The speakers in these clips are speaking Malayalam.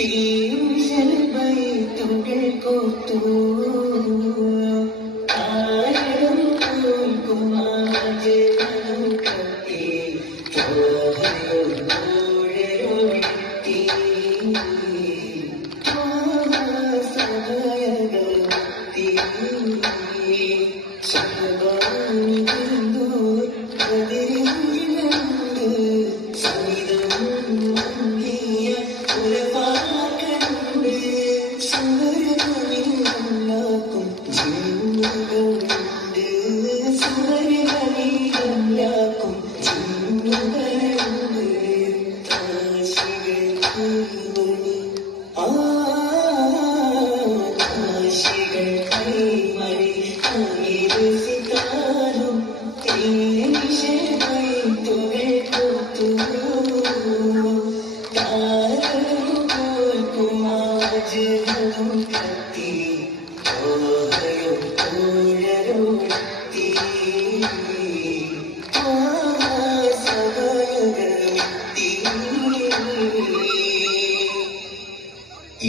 തീശൽ ബൈത്തുകൾ കോർത്തു ആയിരം കുമാജനം കത്തി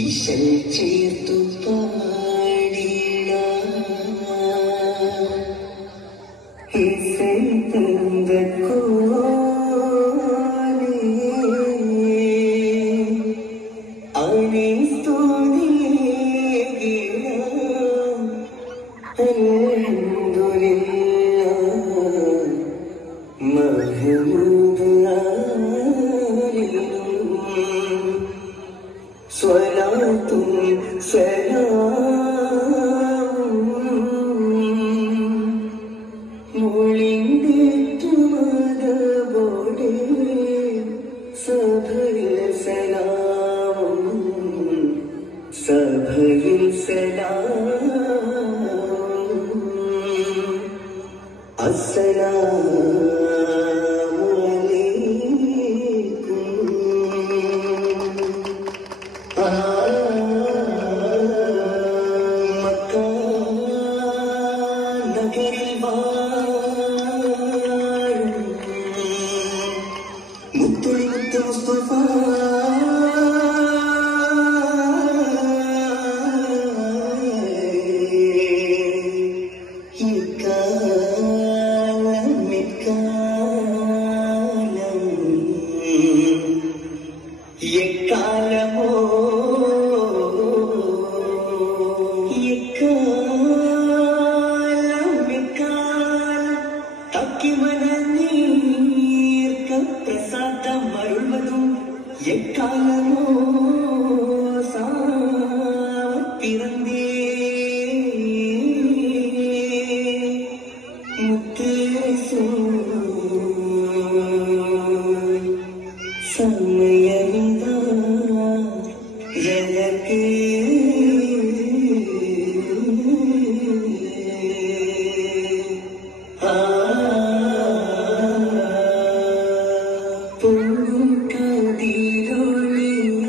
ഈശൽ ചേർത്തു പാടിട ഈശൽ തന്തക്കോലേ അവനെ സ്തുതിയിട അൽഹംദുലില്ലാഹ് മഹ്മൂദ് സ്വലാത്തും സലാമും മൊഴിന്തേറ്റുമതോടെ സഭയിൽ സലാമും സഭയിൽ സലാമും അസ്സലാമു അലൈക്കും നഗരിൽ വാഴും മുത്തുളി മുത്ത് മുസ്തഫ എക്കാലമോ പ്രസാദം അരുൾവതും എക്കാലമോ പിറന്നേ സമയമിതാ ജനക്ക് പൊങ്കും കതിരൊളിയ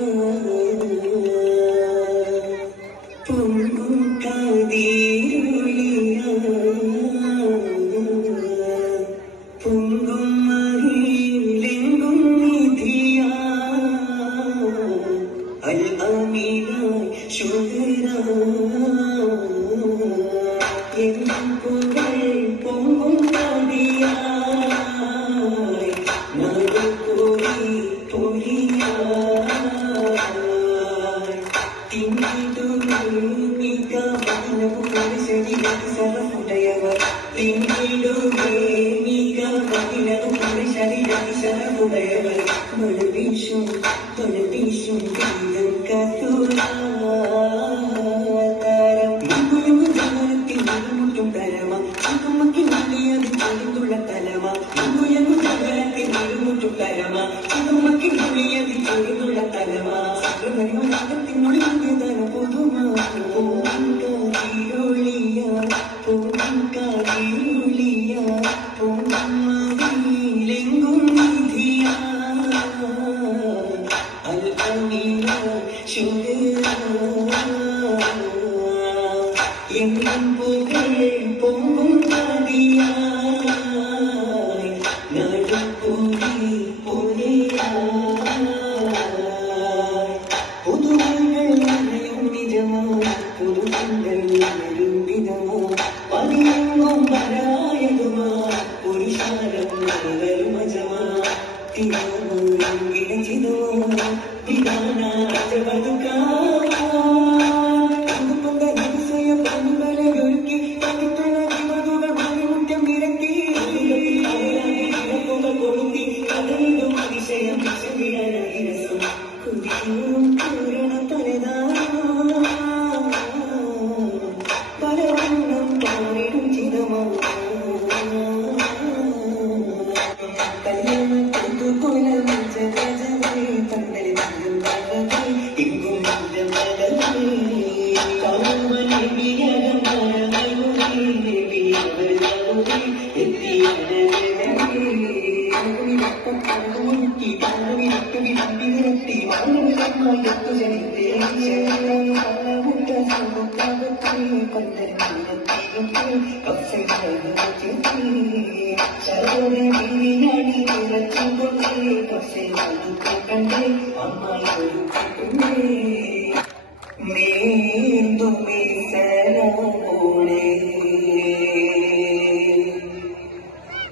പൊങ്കും കതിരൊളിയ പൊങ്കും മഹിലെങ്കും നിധിയ അൽ അമീനായി ശുഹര എന്നും പുകൾ പൊങ്കും കതിയായി നടുപൊലി പൊലിയായി തിന്നിടുമേ മിക വനവും ശരീരത്തിൽ സലഫുടയവർ തിന്നിടുമേ മിക വനവും ശരീരത്തിൽ സലഫുടയവർ മഴവീശും തൊലവീശും ഗീതം കത്തുളാരം മുൻകുയമുദ്രത്തിൽ മുട്ടും തരമ ചുമക്കി നല്ലിയത് ചൊല്ലിന്നുള്ള തലമ മുൻകുയമുദ്രത്തിൽ മുട്ടും തരമ ചുമക്കി നല്ലിയത് ചൊല്ലിന്നുള്ള തലമ സകലത്തിനുള്ളിൽ തല പൊതുമാ പൊങ്കാതിരൊളിയ പൊങ്കാതിരൊളിയ പൊങ്ങമതിലെങ്കും നിധിയ അൽ അമീന ശുഹര എങ്ങും പുകൾ പൊങ്കും കതിയായി നടുപൊലി പൊലിയായി പുതു ഇതാണ് അതുകൊണ്ട് അതിശയ പണികളെ ഒരുക്കി പതിത്തുള്ള ജീവതുകൾ മണിമുറ്റം വിരക്കി കൊളുത്തി കഥയിലും അതിശയം വിശവിടരസം കുതിരും പൂരണ തലതാ പലവണ്ണം പാറിടും ചിതമാ കല്യാണം കൊണ്ടുകൊല ജഗജവേ പന്തലി എങ്കും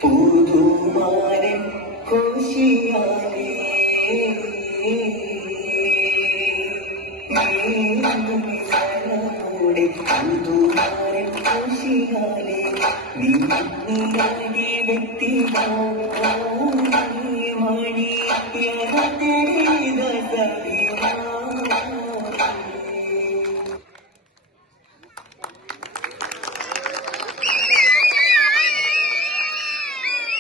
പുതുമാരൻ കോശിയാലേ